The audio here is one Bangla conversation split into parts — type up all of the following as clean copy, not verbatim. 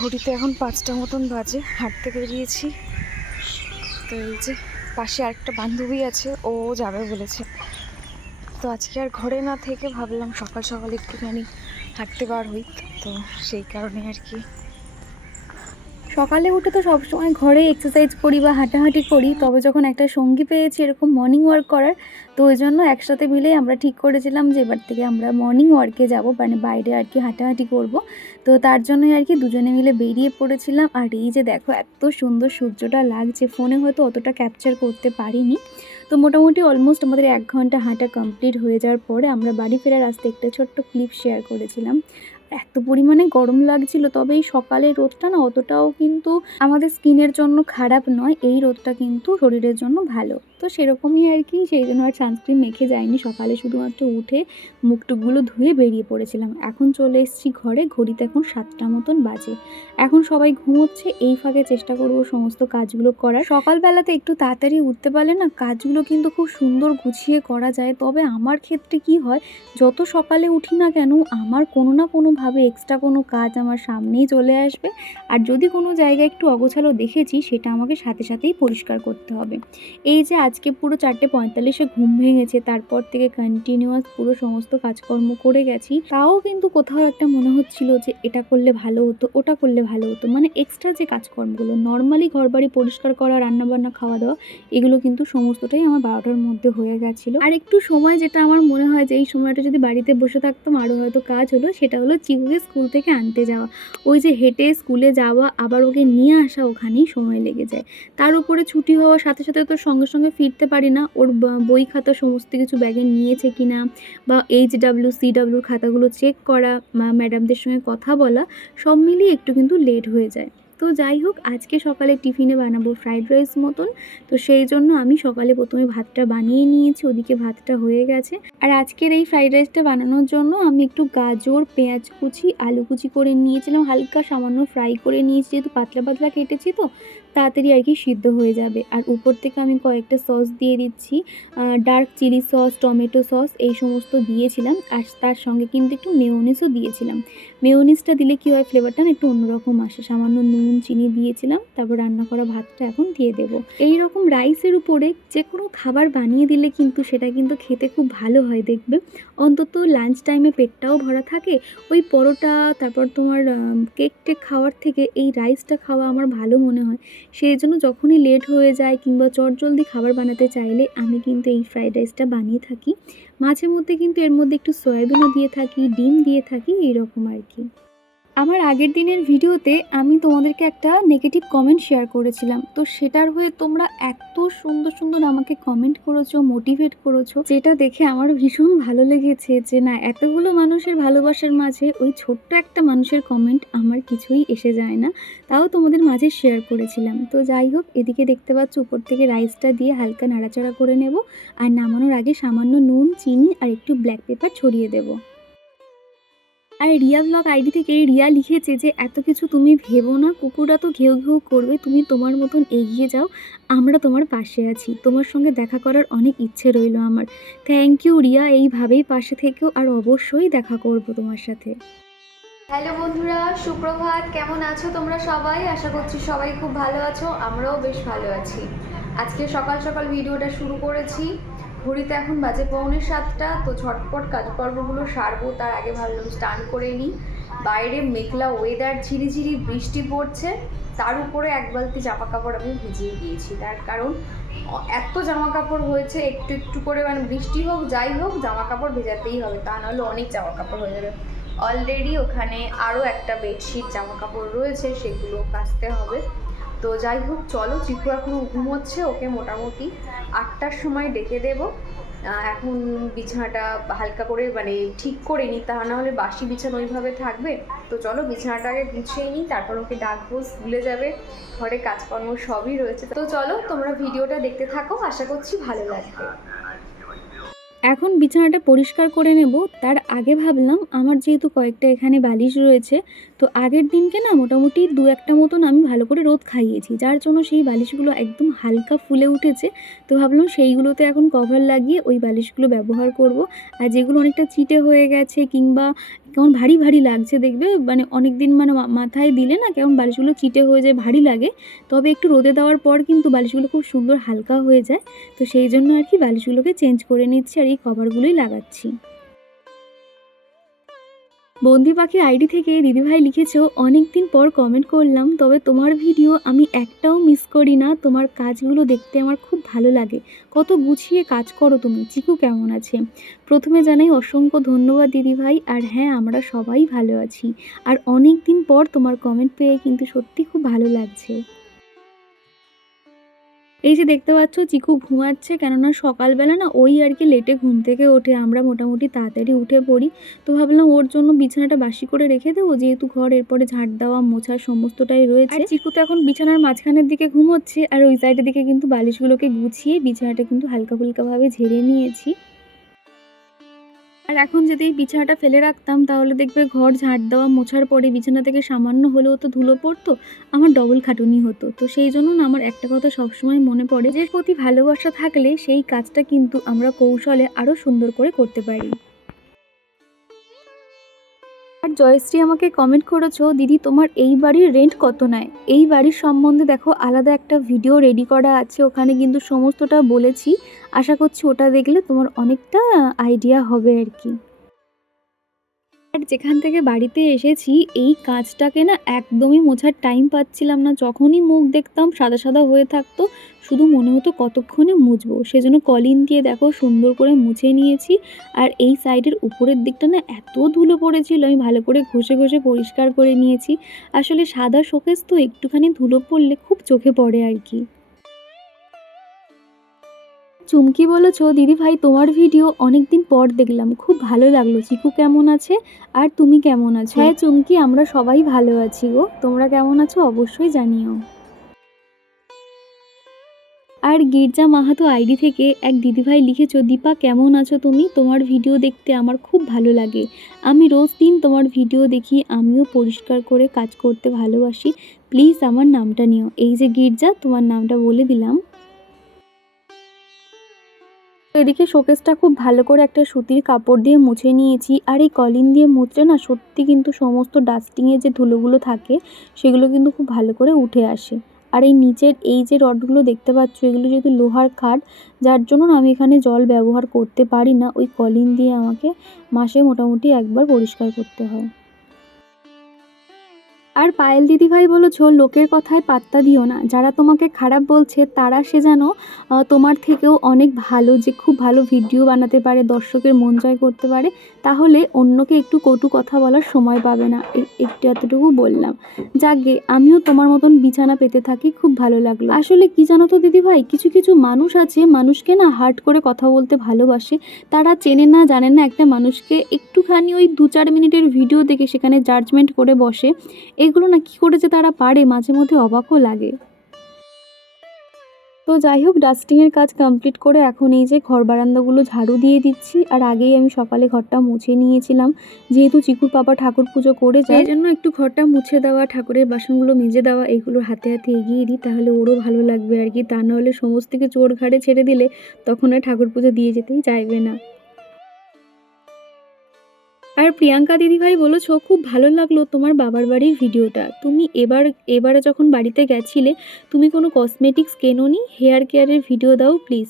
ঘড়িতে এখন 5টা মতন বাজে, হাঁটতে বেরিয়েছি। তো এই যে পাশে আরেকটা বান্ধবী আছে, ও যাবে বলেছে। তো আজকে আর ঘরে না থেকে ভাবলাম সকাল সকাল একটুখানি হাঁটতে বার হই, তো সেই কারণে আর কি। সকালে উঠে তো সবসময় ঘরে এক্সারসাইজ করি বা হাঁটাহাঁটি করি, তবে যখন একটা সঙ্গী পেয়েছি এরকম মর্নিং ওয়ার্ক করার, তো ওই জন্য একসাথে মিলেই আমরা ঠিক করেছিলাম যে এবার থেকে আমরা মর্নিং ওয়ার্কে যাব, মানে বাইরে আর কি হাঁটাহাঁটি করব। তো তার জন্যই আর কি দুজনে মিলে বেরিয়ে পড়েছিলাম। আর এই যে দেখো এত সুন্দর সূর্যটা লাগছে, ফোনে হয়তো অতটা ক্যাপচার করতে পারিনি। তো মোটামুটি অলমোস্ট আমাদের 1 ঘন্টা হাঁটা কমপ্লিট হয়ে যাওয়ার পরে আমরা বাড়ি ফেরার রাস্তায় একটা ছোট্ট ক্লিপ শেয়ার করেছিলাম। এত পরিমাণে গরম লাগছিল, তবে এই সকালের রোদটা না অতটাও কিন্তু আমাদের স্কিনের জন্য খারাপ নয়, এই রোদটা কিন্তু শরীরের জন্য ভালো। তো সেরকমই আর কি, সেই জন্য আর সানস্ক্রিন মেখে যায়নি, সকালে শুধুমাত্র উঠে মুখটুকগুলো ধুয়ে বেরিয়ে পড়েছিলাম। এখন চলে এসেছি ঘরে, ঘড়িতে এখন 7টা মতন বাজে। এখন সবাই ঘুমোচ্ছে, এই ফাঁকে চেষ্টা করবো সমস্ত কাজগুলো করার। সকালবেলাতে একটু তাড়াতাড়ি উঠতে পারলে না কাজগুলো কিন্তু খুব সুন্দর গুছিয়ে করা যায়। তবে আমার ক্ষেত্রে কি হয়, যত সকালে উঠি না কেন আমার কোনো না কোনোভাবে এক্সট্রা কোনো কাজ আমার সামনেই চলে আসবে। আর যদি কোনো জায়গায় একটু অগোছালো দেখেছি সেটা আমাকে সাথে সাথেই পরিষ্কার করতে হবে। এই যে আজকে পুরো 4:45-এ ঘুম ভেঙেছে, তারপর থেকে কন্টিনিউয়াস পুরো সমস্ত কাজকর্ম করে গেছি। তাও কিন্তু কোথাও একটা মনে হচ্ছিল যে এটা করলে ভালো হতো, ওটা করলে ভালো হতো। মানে এক্সট্রা যে কাজকর্মগুলো নর্মালি ঘরবাড়ি পরিষ্কার করা, রান্নাবান্না, খাওয়া দাওয়া, এগুলো কিন্তু সমস্তটাই আমার 12টার মধ্যে হয়ে গেছিলো। আর একটু সময় যেটা আমার মনে হয় যে এই সময়টা যদি বাড়িতে বসে থাকতাম আরও হয়তো কাজ হলো, সেটা হলো চিকুকে স্কুল থেকে আনতে যাওয়া। ওই যে হেঁটে স্কুলে যাওয়া আবার ওকে নিয়ে আসা, ওখানেই সময় লেগে যায়। তার উপরে ছুটি হওয়ার সাথে সাথে তো সঙ্গে সঙ্গে ফিরতে পারি না, ওর বই খাতা সমস্ত কিছু ব্যাগে নিয়েছে কিনা, বা HW CWর খাতাগুলো চেক করা, ম্যাডামদের সঙ্গে কথা বলা, সব মিলিয়ে একটু কিন্তু লেট হয়ে যায়। তো যাই হোক, আজকে সকালে টিফিনে বানাবো ফ্রাইড রাইস মতন। তো সেই জন্য আমি সকালে প্রথমে ভাতটা বানিয়ে নিয়েছি, ওদিকে ভাতটা হয়ে গেছে। আর আজকের এই ফ্রাইড রাইসটা বানানোর জন্য আমি একটু গাজর, পেঁয়াজ কুচি, আলু কুচি করে নিয়েছিলাম, হালকা সামান্য ফ্রাই করে নিয়েছি, যেহেতু পাতলা পাতলা কেটেছি তো তাড়াতাড়ি আর কি সিদ্ধ হয়ে যাবে। আর উপর থেকে আমি কয়েকটা সস দিয়ে দিচ্ছি, dark chilli sauce, tomato sauce, এই সমস্ত দিয়েছিলাম। আর তার সঙ্গে কিন্তু একটু মেয়োনিজও দিয়েছিলাম। মেয়োনিজটা দিলে কী হয়, ফ্লেভারটা না একটু অন্যরকম আসে। সামান্য নুন চিনি দিয়েছিলাম, তারপর রান্না করা ভাতটা এখন দিয়ে দেবো। এই রকম রাইসের উপরে যে কোনো খাবার বানিয়ে দিলে কিন্তু সেটা কিন্তু খেতে খুব ভালো হয় দেখবে। অন্তত লাঞ্চ টাইমে পেটটাও ভরা থাকে। ওই পরোটা, তারপর তোমার কেক টেক খাওয়ার থেকে এই রাইসটা খাওয়া আমার ভালো মনে হয়। সেই জন্য যখনই লেট হয়ে যায় কিংবা চটজলদি খাবার বানাতে চাইলে আমি কিন্তু এই ফ্রাইড রাইসটা বানিয়ে থাকি। মাঝে মধ্যে কিন্তু এর মধ্যে একটু সয়াবিনও দিয়ে থাকি, ডিম দিয়ে থাকি, এইরকম আর কি। আমার আগের দিনের ভিডিওতে আমি তোমাদেরকে একটা নেগেটিভ কমেন্ট শেয়ার করেছিলাম, তো সেটার হয়ে তোমরা এত সুন্দর সুন্দর আমাকে কমেন্ট করেছো, মোটিভেট করেছো, যেটা দেখে আমার ভীষণ ভালো লেগেছে যে না, এতগুলো মানুষের ভালোবাসার মাঝে ওই ছোট্ট একটা মানুষের কমেন্ট আমার কিছুই এসে যায় না। তাও তোমাদের মাঝে শেয়ার করেছিলাম। তো যাই হোক, এদিকে দেখতে পাচ্ছ উপর থেকে রাইসটা দিয়ে হালকা নাড়াচাড়া করে নেব। আর নামানোর আগে সামান্য নুন, চিনি আর একটু ব্ল্যাক পেপার ছড়িয়ে দেবো। আর রিয়া ব্লগ আইডি থেকে রিয়া লিখেছে যে এত কিছু তুমি ভেবো না, কুকুররা তো ঘেউ ঘেউ করবে, তুমি তোমার মতন এগিয়ে যাও, আমরা তোমার পাশে আছি, তোমার সঙ্গে দেখা করার অনেক ইচ্ছে রইল আমার। থ্যাংক ইউ রিয়া, এইভাবেই পাশে থেকেও, আর অবশ্যই দেখা করব তোমার সাথে। হ্যালো বন্ধুরা, সুপ্রভাত। কেমন আছো তোমরা সবাই? আশা করছি সবাই খুব ভালো আছো, আমরাও বেশ ভালো আছি। আজকে সকাল সকাল ভিডিওটা শুরু করেছি। ঘড়িতে এখন বাজে 6:45। তো ঝটপট কাজকর্মগুলো সারবো, তার আগে ভাবলাম স্নান করে নিই। বাইরে মেঘলা ওয়েদার, ঝিরিঝিরি বৃষ্টি পড়ছে, তার উপরে এক বালতি জামা কাপড় আমি ভিজিয়ে দিয়েছি। তার কারণ এত জামা কাপড় হয়েছে, একটু একটু করে মানে বৃষ্টি হোক যাই হোক জামা কাপড় ভেজাতেই হবে, তা নাহলে অনেক জামা কাপড় হয়ে যাবে। অলরেডি ওখানে আরও একটা বেডশিট জামা কাপড় রয়েছে, সেগুলো কাচতে হবে। তো যাই হোক, চলো, চিকু এখনও ঘুমোচ্ছে, ওকে মোটামুটি 8টার সময় ডেকে দেবো। এখন বিছানাটা হালকা করে মানে ঠিক করে নিই, তা নাহলে বাসি বিছানা ওইভাবে থাকবে। তো চলো বিছানাটা আগে গুছিয়ে নিই, তারপর ওকে ডাকবো, স্কুলে যাবে, ঘরে কাজকর্ম সবই রয়েছে। তো চলো তোমরা ভিডিওটা দেখতে থাকো, আশা করছি ভালো লাগবে। এখন বিছানাটা পরিষ্কার করে নেব। তার আগে ভাবলাম আমার যেহেতু কয়েকটা এখানে বালিশ রয়েছে, তো আগের দিনকে না মোটামুটি 2-1টা মতন আমি ভালো করে রোদ খাইয়েছি, যার জন্য সেই বালিশগুলো একদম হালকা ফুলে উঠেছে। তো ভাবলাম সেইগুলোতে এখন কভার লাগিয়ে ওই বালিশগুলো ব্যবহার করব। আর যেগুলো অনেকটা চিটে হয়ে গেছে কিংবা কেমন ভারী ভারী লাগছে দেখবে, মানে অনেক দিন মানে মাথায় দিলে না কেমন বালিশগুলো চিটে হয়ে যায়, ভারী লাগে। তবে একটু রোদে দেওয়ার পর কিন্তু বালিশগুলো খুব সুন্দর হালকা হয়ে যায়। তো সেই জন্য আর কি বালিশগুলোকে চেঞ্জ করে নিচ্ছি আর এই কভারগুলোই লাগাচ্ছি। বন্দি পাখি আইডি থেকে দিদিভাই লিখেছো, অনেক দিন পর কমেন্ট করলাম, তবে তোমার ভিডিও আমি একটাও মিস করি না। তোমার কাজগুলো দেখতে আমার খুব ভালো লাগে, কত গুছিয়ে কাজ করো তুমি। চিকু কেমন আছে? প্রথমে জানাই অসংখ্য ধন্যবাদ দিদিভাই। আর হ্যাঁ, আমরা সবাই ভালো আছি। আর অনেক দিন পর তোমার কমেন্ট পেয়ে কিন্তু সত্যি খুব ভালো লাগছে। এই যে দেখতে পাচ্ছ চিকু ঘুমাচ্ছে, কেননা সকালবেলা না ওই আর কি লেটে ঘুম থেকে ওঠে, আমরা মোটামুটি তাড়াতাড়ি উঠে পড়ি। তো ভাবলাম ওর জন্য বিছানাটা বাসি করে রেখে দেবো, যেহেতু ঘর এরপরে ঝাঁট দেওয়া মোছা সমস্তটাই রয়েছে। চিকু তো এখন বিছানার মাঝখানের দিকে ঘুমোচ্ছে, আর ওই সাইডের দিকে কিন্তু বালিশগুলোকে গুছিয়ে বিছানাটা কিন্তু হালকা ফুলকাভাবে ঝেড়ে নিয়েছি। আর এখন যদি এই বিছানাটা ফেলে রাখতাম তাহলে দেখবে ঘর ঝাঁট দেওয়া মোছার পরে বিছানা থেকে সামান্য হলেও তো ধুলো পড়তো, আমার ডবল খাটুনি হতো। তো সেই জন্য না আমার একটা কথা সবসময় মনে পড়ে, যে প্রতি ভালোবাসা থাকলে সেই কাজটা কিন্তু আমরা কৌশলে আরও সুন্দর করে করতে পারি। আর জয়শ্রী আমাকে কমেন্ট করেছো, দিদি তোমার এই বাড়ির রেন্ট কত নেয়? এই বাড়ির সম্বন্ধে দেখো আলাদা একটা ভিডিও রেডি করা আছে, ওখানে কিন্তু সমস্তটা বলেছি। আশা করছি ওটা দেখলে তোমার অনেকটা আইডিয়া হবে আর কি। আর যেখান থেকে বাড়িতে এসেছি এই কাজটাকে না একদমই মোছার টাইম পাচ্ছিলাম না। যখনই মুখ দেখতাম সাদা সাদা হয়ে থাকতো, শুধু মনে হতো কতক্ষণে মুছবো। সেজন্য কলিন দিয়ে দেখো সুন্দর করে মুছে নিয়েছি। আর এই সাইডের উপরের দিকটা না এত ধুলো পড়েছিল, আমি ভালো করে ঘষে ঘষে পরিষ্কার করে নিয়েছি। আসলে সাদা শোকেস তো একটুখানি ধুলো পড়লে খুব চোখে পড়ে আর কি। চুমকি বলেছো, দিদিভাই তোমার ভিডিও অনেক দিন পর দেখলাম, খুব ভালো লাগলো। চিকু কেমন আছে আর তুমি কেমন আছো? হ্যাঁ চুমকি, আমরা সবাই ভালো আছি গো, তোমরা কেমন আছো অবশ্যই জানিও। আর গির্জা মাহাতো আইডি থেকে এক দিদিভাই লিখেছো, দীপা কেমন আছো তুমি? তোমার ভিডিও দেখতে আমার খুব ভালো লাগে, আমি রোজ দিন তোমার ভিডিও দেখি, আমিও পরিষ্কার করে কাজ করতে ভালোবাসি, প্লিজ আমার নামটা নিও। এই যে গির্জা, তোমার নামটা বলে দিলাম। এদিকে শোকেসটা খুব ভালো করে একটা সুতির কাপড় দিয়ে মুছে নিয়েছি। আর এই কলিন দিয়ে মুছলে না সত্যি কিন্তু সমস্ত ডাস্টিংয়ে যে ধুলোগুলো থাকে সেগুলো কিন্তু খুব ভালো করে উঠে আসে। আর এই নিচের এই যে রডগুলো দেখতে পাচ্ছ, এগুলো যেহেতু লোহার খাট, যার জন্য না আমি এখানে জল ব্যবহার করতে পারি না। ওই কলিন দিয়ে আমাকে মাসে মোটামুটি একবার পরিষ্কার করতে হয়। আর পায়েল দিদিভাই বলেছো, লোকের কথায় পাত্তা দিও না, যারা তোমাকে খারাপ বলছে তারা সে যেন তোমার থেকেও অনেক ভালো, যে খুব ভালো ভিডিও বানাতে পারে, দর্শকের মন জয় করতে পারে, তাহলে অন্যকে একটু কটু কথা বলার সময় পাবে না। একটু এতটুকু বললাম। যাকগে, আমিও তোমার মতন বিছানা পেতে থাকি, খুব ভালো লাগলো। আসলে কি জানো তো দিদিভাই, কিছু কিছু মানুষ আছে মানুষকে না হার্ট করে কথা বলতে ভালোবাসে। তারা চেনে না জানে না একটা মানুষকে, একটুখানি ওই 2-4 মিনিটের ভিডিও দেখে সেখানে জাজমেন্ট করে বসে। এগুলো না কী করে যে তারা পারে, মাঝে মধ্যে অবাকও লাগে। তো যাই হোক, ডাস্টিংয়ের কাজ কমপ্লিট করে এখন এই যে ঘর বারান্দাগুলো ঝাড়ু দিয়ে দিচ্ছি। আর আগেই আমি সকালে ঘরটা মুছে নিয়েছিলাম, যেহেতু চিকুর পাপা ঠাকুর পুজো করে যায়, এই জন্য একটু ঘরটা মুছে দেওয়া, ঠাকুরের বাসনগুলো মেজে দেওয়া, এইগুলো হাতে হাতে এগিয়ে দিই, তাহলে ওরও ভালো লাগবে আর কি। তা নাহলে সমস্ত কিছু ওর ঘাড়ে ছেড়ে দিলে তখন আর ঠাকুর পুজো দিয়ে যেতেই চাইবে না। আর প্রিয়াঙ্কা দিদিভাই বলেছো, খুব ভালো লাগলো তোমার বাবার বাড়ির ভিডিওটা। তুমি এবারে যখন বাড়িতে গেছিলে তুমি কোনো কসমেটিক্স কেনোনি, হেয়ার কেয়ারের ভিডিও দাও প্লিজ।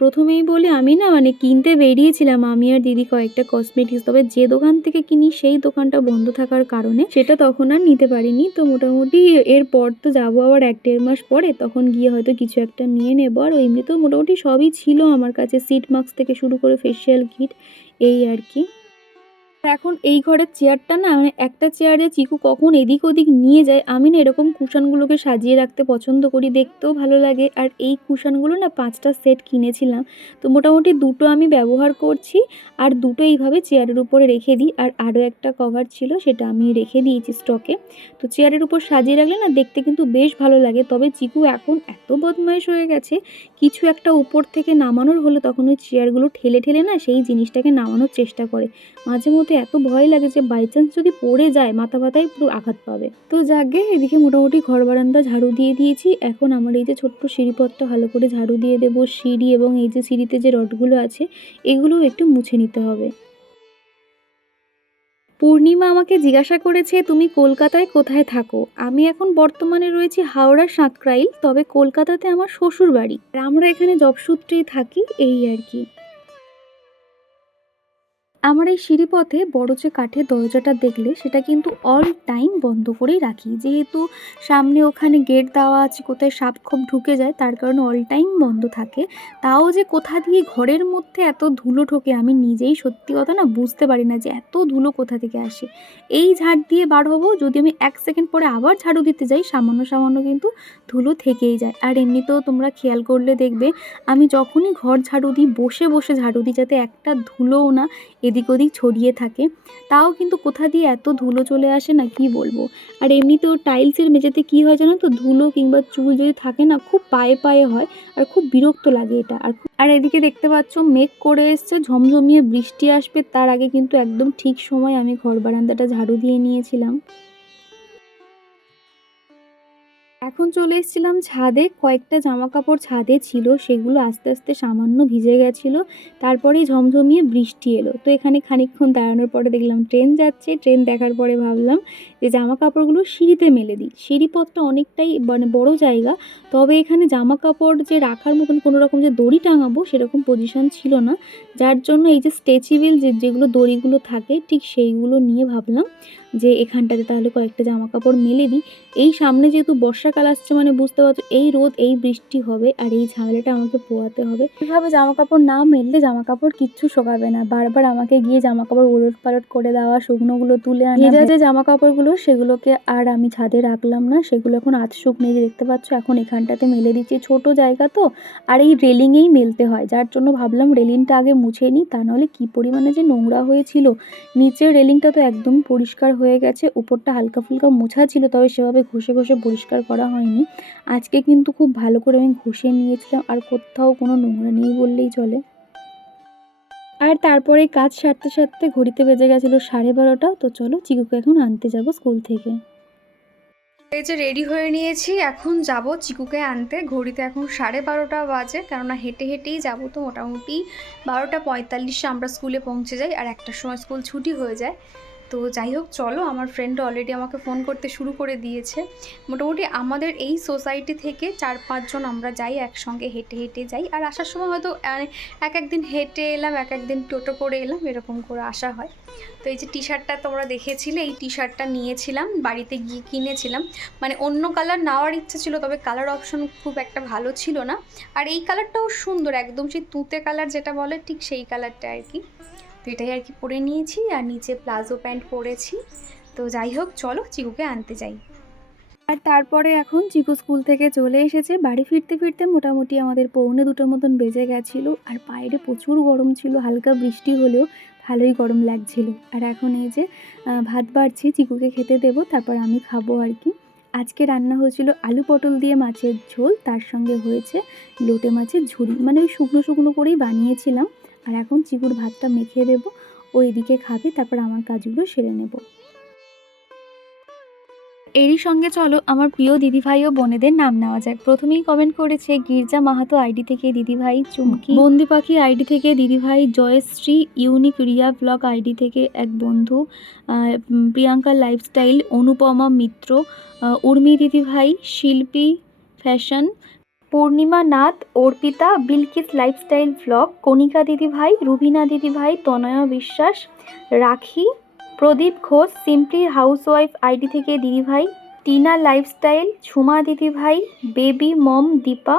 প্রথমেই বলে আমি না মানে কিনতে বেরিয়েছিলাম আমি আর দিদি কয়েকটা কসমেটিক্স, তবে যে দোকান থেকে কিনি সেই দোকানটা বন্ধ থাকার কারণে সেটা তখন আর নিতে পারিনি। তো মোটামুটি এরপর তো যাবো আবার 1-1.5 মাস পরে, তখন গিয়ে হয়তো কিছু একটা নিয়ে নেবো। আর এমনিতেও মোটামুটি সবই ছিল আমার কাছে, সিট মাস্ক থেকে শুরু করে ফেসিয়াল কিট, এই আর কি। এখন এই ঘরের চেয়ারটা না, মানে একটা চেয়ারে চিকু কখন এদিক ওদিক নিয়ে যায়। আমি না এরকম কুশানগুলোকে সাজিয়ে রাখতে পছন্দ করি, দেখতেও ভালো লাগে। আর এই কুশানগুলো না 5টা সেট কিনেছিলাম, তো মোটামুটি 2টো আমি ব্যবহার করছি আর 2টো এইভাবে চেয়ারের উপরে রেখে দিই। আর আরও একটা কভার ছিল, সেটা আমি রেখে দিয়েছি স্টকে। তো চেয়ারের উপর সাজিয়ে রাখলে না দেখতে কিন্তু বেশ ভালো লাগে। তবে চিকু এখন এত বদমাইশ হয়ে গেছে, কিছু একটা উপর থেকে নামানোর হলে তখন ওই চেয়ারগুলো ঠেলে ঠেলে না সেই জিনিসটাকে নামানোর চেষ্টা করে। মাঝে মধ্যে এত ভয় লাগে যে বাই চান্স যদি পড়ে যায় মাথা ব্যথায় পুরো আঘাত পাবে। তো যাকে এদিকে মোটামুটি ঘর বারান্দা ঝাড়ু দিয়ে দিয়েছি। এখন আমার এই যে ছোট্ট সিঁড়িপথটা ভালো করে ঝাড়ু দিয়ে দেবো। সিঁড়ি এবং এই যে সিঁড়িতে যে রডগুলো আছে এগুলোও একটু মুছে নিতে হবে। পূর্ণিমা আমাকে জিজ্ঞাসা করেছে, তুমি কলকাতায় কোথায় থাকো? আমি এখন বর্তমানে রয়েছি হাওড়া সাঁকরাইল, তবে কলকাতাতে আমার শ্বশুর বাড়ি। আর আমরা এখানে জবসূত্রেই থাকি, এই আর কি। আমার এই সিঁড়িপথে বড় যে কাঠের দরজাটা দেখলে সেটা কিন্তু অল টাইম বন্ধ করেই রাখি, যেহেতু সামনে ওখানে গেট দেওয়া আছে, কোথায় সাপ খোপ ঢুকে যায় তার কারণে অল টাইম বন্ধ থাকে। তাও যে কোথা দিয়ে ঘরের মধ্যে এত ধুলো ঢোকে আমি নিজেই সত্যি কথা না বুঝতে পারি না যে এত ধুলো কোথা থেকে আসে। এই ঝাড় দিয়ে বার হবো, যদি আমি 1 সেকেন্ড পরে আবার ঝাড়ু দিতে যাই সামান্য সামান্য কিন্তু ধুলো থেকেই যায়। আর এমনিতেও তোমরা খেয়াল করলে দেখবে আমি যখনই ঘর ঝাড়ু দিই বসে বসে ঝাড়ু দিই, যাতে একটা ধুলোও না এদিক ওদিক ছড়িয়ে থাকে। তাও কিন্তু কোথা দিয়ে এত ধুলো চলে আসে না কি বলবো। আর এমনিতেও টাইলসের মেঝেতে কী হয় জানো তো, ধুলো কিংবা চুল যদি থাকে না খুব পায়ে পায়ে হয় আর খুব বিরক্ত লাগে এটা। আর এদিকে দেখতে পাচ্ছ মেঘ করে এসছে, ঝমঝমিয়ে বৃষ্টি আসবে, তার আগে কিন্তু একদম ঠিক সময় আমি ঘর বারান্দাটা ঝাড়ু দিয়ে নিয়েছিলাম। এখন চলে এসেছিলাম ছাদে, কয়েকটা জামা কাপড় ছাদে ছিল, সেগুলো আস্তে আস্তে সামান্য ভিজে গেছিলো। তারপরেই ঝমঝমিয়ে বৃষ্টি এলো। তো এখানে খানিকক্ষণ দাঁড়ানোর পরে দেখলাম ট্রেন যাচ্ছে। ট্রেন দেখার পরে ভাবলাম যে জামা কাপড়গুলো সিঁড়িতে মেলে দিই। সিঁড়িপথটা অনেকটাই মানে বড় জায়গা, তবে এখানে জামা কাপড় যে রাখার মতন কোনো রকম যে দড়ি টাঙাবো সেরকম পজিশন ছিল না, যার জন্য এই যে স্ট্রেচেবল যেগুলো দড়িগুলো থাকে ঠিক সেইগুলো নিয়ে ভাবলাম যে এখানটাতে তাহলে কয়েকটা জামা কাপড় মেলে দিই। এই সামনে যেহেতু বর্ষাকাল আসছে, মানে বুঝতে পারছো এই রোদ এই বৃষ্টি হবে আর এই ঝামেলাটা আমাকে পোয়াতে হবে। এইভাবে জামা কাপড় না মেললে জামা কাপড় কিচ্ছু শোকাবে না, বারবার আমাকে গিয়ে জামা কাপড় ওলট পালট করে দেওয়া, শুকনোগুলো তুলে আনা। ভেজা যে জামা কাপড়গুলো সেগুলোকে আর আমি ছাদে রাখলাম না, সেগুলো এখন আধ শুকনো যে দেখতে পাচ্ছ এখন এখানটাতে মেলে দিচ্ছি। ছোট জায়গা তো, আর এই রেলিংয়েই মেলতে হয়, যার জন্য ভাবলাম রেলিংটা আগে মুছে নিই, তা নাহলে কী পরিমাণে যে নোংরা হয়েছিল। নিচের রেলিংটা তো একদম পরিষ্কার হয়ে গেছে, উপরটা হালকা ফুলকা মোছা ছিল, তবে সেভাবে ঘষে ঘষে পরিষ্কার করা হয়নি। আজকে কিন্তু খুব ভালো করে আমি ঘষে নিয়েছিলাম, আর কোথাও কোনো নোংরা নেই বললেই চলে। আর তারপরে কাজ সারতে সারতে ঘড়িতে বেজে গেছিলো 12:30। তো চলো চিকুকে এখন আনতে যাব স্কুল থেকে। এই যে রেডি হয়ে নিয়েছি, এখন যাব চিকুকে আনতে। ঘড়িতে এখন 12:30 বাজে, কেননা হেঁটে হেঁটেই যাবো। তো মোটামুটি 12:45 আমরা স্কুলে পৌঁছে যাই, আর 1টার সময় স্কুল ছুটি হয়ে যায়। তো যাই হোক চলো, আমার ফ্রেন্ড অলরেডি আমাকে ফোন করতে শুরু করে দিয়েছে। মোটামুটি আমাদের এই সোসাইটি থেকে 4-5 জন আমরা যাই, একসঙ্গে হেঁটে হেঁটে যাই। আর আসার সময় হয়তো এক একদিন হেঁটে এলাম, এক একদিন টোটো করে এলাম, এরকম করে আসা হয়। তো এই যে টি শার্টটা তোমরা দেখেছিলে, এই টি শার্টটা নিয়েছিলাম, বাড়িতে গিয়ে কিনেছিলাম। মানে অন্য কালার নেওয়ার ইচ্ছা ছিল, তবে কালার অপশন খুব একটা ভালো ছিল না। আর এই কালারটাও সুন্দর, একদম সেই তুঁতে কালার যেটা বলে ঠিক সেই কালারটা আর কি। তো এটাই আর কি পরে নিয়েছি, আর নিচে প্লাজো প্যান্ট পরেছি। তো যাই হোক চলো চিকুকে আনতে যাই। আর তারপরে এখন চিকু স্কুল থেকে চলে এসেছে। বাড়ি ফিরতে ফিরতে মোটামুটি আমাদের 1:45 মতন বেজে গেছিলো। আর বাইরে প্রচুর গরম ছিল, হালকা বৃষ্টি হলেও ভালোই গরম লাগছিল। আর এখন এই যে ভাত বাড়ছি, চিকুকে খেতে দেবো, তারপর আমি খাবো আর কি। আজকে রান্না হয়েছিল আলু পটল দিয়ে মাছের ঝোল, তার সঙ্গে হয়েছে লোটে মাছের ঝুড়ি, মানে ওই শুকনো শুকনো করেই বানিয়েছিলাম। আর এখন চিকুর ভাতটা মেখে দেবো, ও এদিকে খাবে, তারপর আমার কাজগুলো সেরে নেব। এরই সঙ্গে চলো আমার প্রিয় দিদিভাই ও বোনেদের নাম নেওয়া যাক। প্রথমেই কমেন্ট করেছে গির্জা মাহাতো আইডি থেকে দিদিভাই চুমকি, বন্দি পাখি আইডি থেকে Didibhai Joyshree, unique Riya blog ID থেকে এক বন্ধু, Priyanka lifestyle, Anupama Mitra, Urmi Didibhai, Shilpi fashion, Purnima Nath, Arpita, Bilkis lifestyle blog, Kanika Didibhai, Rubina Didibhai, Tanaya Biswas, Rakhi, Pradip Ghosh, simply housewife ID থেকে Didibhai, Tina lifestyle, Jhuma Didibhai, baby mom Dipa,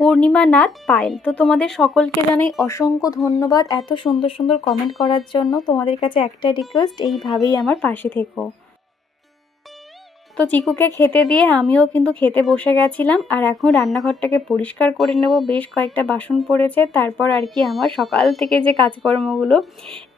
Purnima Nath Payel. তো তোমাদের সকলকে জানাই অসংখ্য ধন্যবাদ এত সুন্দর সুন্দর কমেন্ট করার জন্য। তোমাদের কাছে একটা রিকোয়েস্ট, এইভাবেই আমার পাশে থেকো। তো চিকুকে খেতে দিয়ে আমিও কিন্তু খেতে বসে গেছিলাম, আর এখন রান্নাঘরটাকে পরিষ্কার করে নেব। বেশ কয়েকটা বাসন পড়েছে, তারপর আর কি আমার সকাল থেকে যে কাজকর্মগুলো,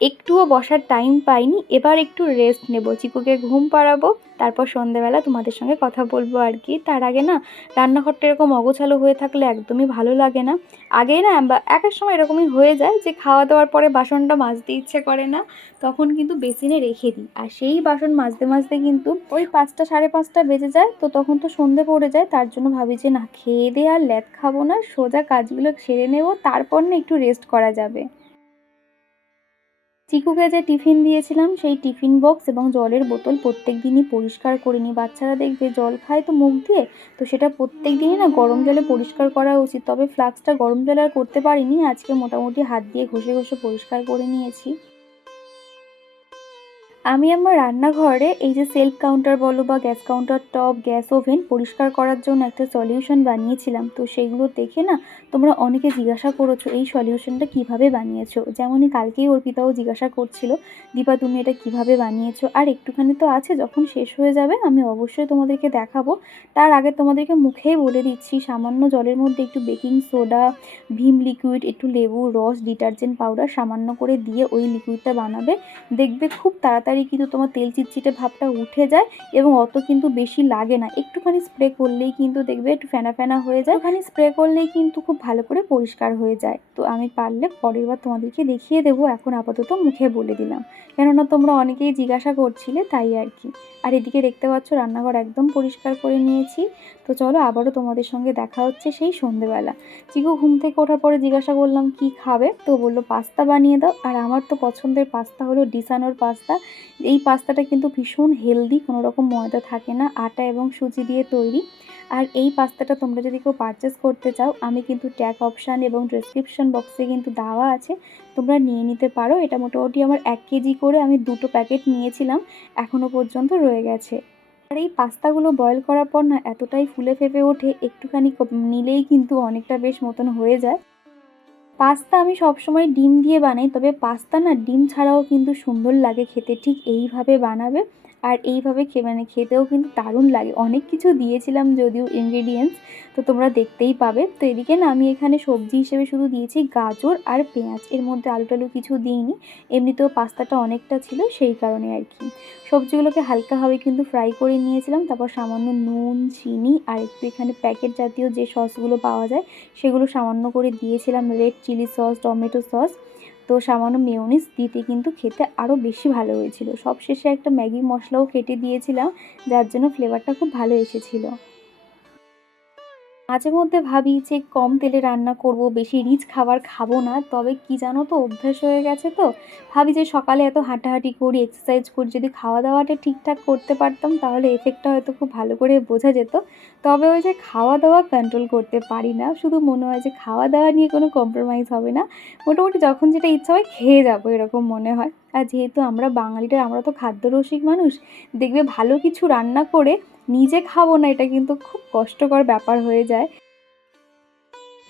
একটুও বসার টাইম পাইনি। এবার একটু রেস্ট নেব, চিকুকে ঘুম পাড়াবো, তারপর সন্ধ্যেবেলা তোমাদের সঙ্গে কথা বলবো আর কি। তার আগে না রান্নাঘরটা এরকম অগোছালো হয়ে থাকলে একদমই ভালো লাগে না। আগেই না এক এক সময় এরকমই হয়ে যায় যে খাওয়া দাওয়ার পরে বাসনটা মাজতে ইচ্ছে করে না, তখন কিন্তু বেসিনে রেখে দিই, আর সেই বাসন মাজতে মাজতে কিন্তু ওই 5টা সাড়ে 5টা বেজে যায়। তো তখন তো সন্ধে পড়ে যায়, তার জন্য ভাবি যে না, খেয়ে দিয়ে আর ল্যাদ খাবো না, সোজা কাজগুলো সেরে নেব, তারপর না একটু রেস্ট করা যাবে। চিকুকে যে টিফিন দিয়েছিলাম সেই টিফিন বক্স এবং জলের বোতল প্রত্যেক দিনই পরিষ্কার করে নিই। বাচ্চারা দেখবে জল খায় তো মুখ দিয়ে, তো সেটা প্রত্যেক দিনই না গরম জলে পরিষ্কার করা উচিত। তবে ফ্লাক্সটা গরম জলে আর করতে পারিনি, আজকে মোটামুটি হাত দিয়ে ঘষে ঘষে পরিষ্কার করে নিয়েছি। আমি আমার রান্নাঘরে এই যে সেলফ কাউন্টার বলো বা gas counter top, gas oven পরিষ্কার করার জন্য একটা সলিউশন বানিয়েছিলাম। তো সেগুলো দেখে না তোমরা অনেকে জিজ্ঞাসা করেছো এই সলিউশনটা কিভাবে বানিয়েছো। যেমনই কালকেই অর্পিতাও জিজ্ঞাসা করছিল, দীপা তুমি এটা কিভাবে বানিয়েছো। আর একটুখানি তো আছে, যখন শেষ হয়ে যাবে আমি অবশ্যই তোমাদেরকে দেখাবো। তার আগে তোমাদেরকে মুখেই বলে দিচ্ছি, সামান্য জলের মধ্যে একটু বেকিং সোডা, ভিম লিকুইড, একটু লেবু রস, ডিটারজেন্ট পাউডার সামান্য করে দিয়ে ওই লিকুইডটা বানাবে। দেখবে খুব তাড়াতাড়ি কিন্তু তোমার তেল চিটচিটে ভাবটা উঠে যায় এবং অত কিন্তু বেশি লাগে না। একটুখানি স্প্রে করলেই কিন্তু দেখবে একটু ফেনা ফেনা হয়ে যায়, ওখানে স্প্রে করলেই কিন্তু খুব ভালো করে পরিষ্কার হয়ে যায়। তো আমি পারলে পরের বার তোমাদেরকে দেখিয়ে দেবো, এখন আপাতত মুখে বলে দিলাম, কেননা তোমরা অনেকেই জিজ্ঞাসা করছিলে তাই আর কি। আর এদিকে দেখতে পাচ্ছ রান্নাঘর একদম পরিষ্কার করে নিয়েছি। তো চলো আবারও তোমাদের সঙ্গে দেখা হচ্ছে সেই সন্ধেবেলা। চিকু ঘুম থেকে ওঠার পরে জিজ্ঞাসা করলাম কি খাবে, তো বললো পাস্তা বানিয়ে দাও। আর আমার তো পছন্দের পাস্তা হলো ডিসানোর পাস্তা। এই পাস্তাটা কিন্তু ভীষণ হেলদি, কোনো রকম ময়দা থাকে না, আটা এবং সুজি দিয়ে তৈরি। আর এই পাস্তাটা তোমরা যদি কেউ পারচেস করতে চাও, আমি কিন্তু ট্যাগ অপশান এবং ডেসক্রিপশন বক্সে কিন্তু দেওয়া আছে, তোমরা নিয়ে নিতে পারো। এটা মোটামুটি আমার 1 কেজি করে আমি 2টো প্যাকেট নিয়েছিলাম, এখনও পর্যন্ত রয়ে গেছে। আর এই পাস্তাগুলো বয়েল করার পর না এতটাই ফুলে ফেপে ওঠে, একটুখানি নিলেই কিন্তু অনেকটা বেশ মতন হয়ে যায়। পাস্তা আমি সবসময় ডিম দিয়ে বানাই, তবে পাস্তা না ডিম ছাড়াও কিন্তু সুন্দর লাগে খেতে। ঠিক এইভাবে বানাবে, আর এইভাবে খেতেও কিন্তু দারুণ লাগে। অনেক কিছু দিয়েছিলাম যদিও ইনগ্রেডিয়েন্টস, তো তোমরা দেখতেই পাবে। তো এদিকে না আমি এখানে সবজি হিসেবে শুধু দিয়েছি গাজর আর পেঁয়াজ, এর মধ্যে আলু টালু কিছু দিইনি। এমনিতেও পাস্তাটা অনেকটা ছিল সেই কারণে আর কি। সবজিগুলোকে হালকাভাবে কিন্তু ফ্রাই করে নিয়েছিলাম, তারপর সামান্য নুন, চিনি আর একটু এখানে প্যাকেট জাতীয় যে সসগুলো পাওয়া যায় সেগুলো সামান্য করে দিয়েছিলাম, red chilli sauce, tomato sauce, তো সামান্য মেয়োনিজ দিতে কিন্তু খেতে আরও বেশি ভালো হয়েছিল। সবশেষে একটা ম্যাগি মশলাও কেটে দিয়েছিলাম, যার জন্য ফ্লেভারটা খুব ভালো এসেছিলো। মাঝে মধ্যে ভাবি যে কম তেলে রান্না করব, বেশি রিচ খাবার খাবো না, তবে কি জানো তো অভ্যাস হয়ে গেছে। তো ভাবি যে সকালে এত হাঁটাহাঁটি করি, এক্সারসাইজ করি, যদি খাওয়া দাওয়াটা ঠিকঠাক করতে পারতাম তাহলে এফেক্টটা হয়তো খুব ভালো করে বোঝা যেত। তবে ওই যে খাওয়া দাওয়া কন্ট্রোল করতে পারি না, শুধু মনে হয় যে খাওয়া দাওয়া নিয়ে কোনো কম্প্রোমাইজ হবে না, মোটামুটি যখন যেটা ইচ্ছা হয় খেয়ে যাবো এরকম মনে হয়। আর যেহেতু আমরা বাঙালিরা, আমরা তো খাদ্যরসিক মানুষ, দেখবে ভালো কিছু রান্না করে নিজে খাবো না, এটা কিন্তু খুব কষ্টকর ব্যাপার হয়ে যায়।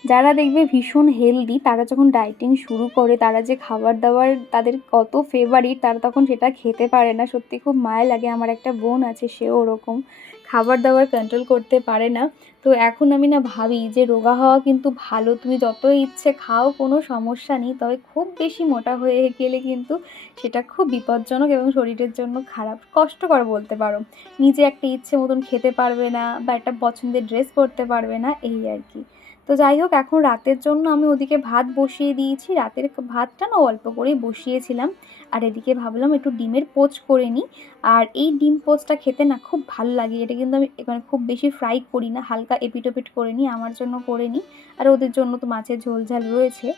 যারা দেখবে ভীষণ হেলদি, তারা যখন ডায়েটিং শুরু করে, তারা যে খাবার দাবার তাদের কত ফেভারিট, তারা তখন সেটা খেতে পারে না। সত্যি খুব মায়া লাগে। আমার একটা বোন আছে, সেও ওরকম খাবার দাবার কন্ট্রোল করতে পারে না। তো এখন আমি না ভাবি যে রোগা হওয়া কিন্তু ভালো, তুমি যত ইচ্ছে খাও, কোনো সমস্যা নেই, তবে খুব বেশি মোটা হয়ে গেলে কিন্তু সেটা খুব বিপজ্জনক এবং শরীরের জন্য খারাপ, কষ্টকর বলতে পারো। নিজে একটা ইচ্ছে মতন খেতে পারবে না বা একটা পছন্দের ড্রেস পরতে পারবে না, এই আর কি। তো যাই হোক, এখন রাতের জন্য আমি ওদিকে ভাত বসিয়ে দিয়েছি। রাতের ভাতটা না অল্প করেই বসিয়েছিলাম, আর এদিকে ভাবলাম একটু ডিমের পোচ করে নিই। আর এই ডিম পোচটা খেতে না খুব ভালো লাগে। এটা কিন্তু আমি মানে খুব বেশি ফ্রাই করি না, হালকা এপিট ওপিট করে নিই, আমার জন্য করে নিই, আর ওদের জন্য তো মাছের ঝোল ঝাল রয়েছে।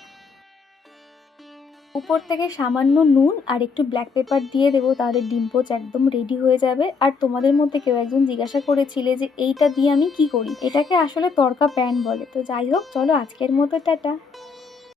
উপর থেকে সামান্য নুন আর একটু ব্ল্যাক পেপার দিয়ে দেবো, তাহলে ডিম পোচ একদম রেডি হয়ে যাবে। আর তোমাদের মধ্যে কেউ একজন জিজ্ঞাসা করেছিলে যে এইটা দিয়ে আমি কি করি, এটাকে আসলে তড়কা প্যান বলে। তো যাই হোক, চলো আজকের মতো টাটা।